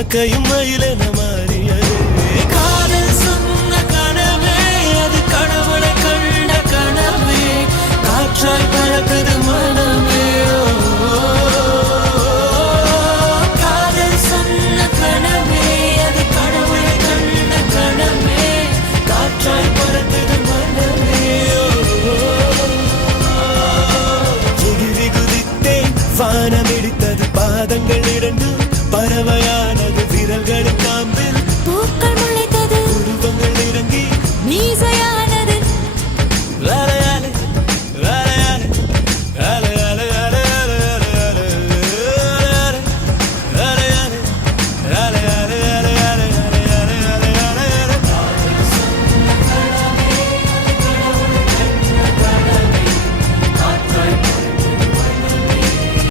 காக்கையும் மயிலென மாறியது. காதல் சொன்ன கனவே அது கடவுளை கண்ட கனவே, காற்றாய் பறக்குது மனமே. காதல் சொன்ன கனவே அது கடவுளை கண்ட கனவே, காற்றாய் பறக்குது மனமே. எகிரி குதித்தேன், வானம் இடித்தது பாதங்கள் இரண்டு, பறவையானது விரல்களின்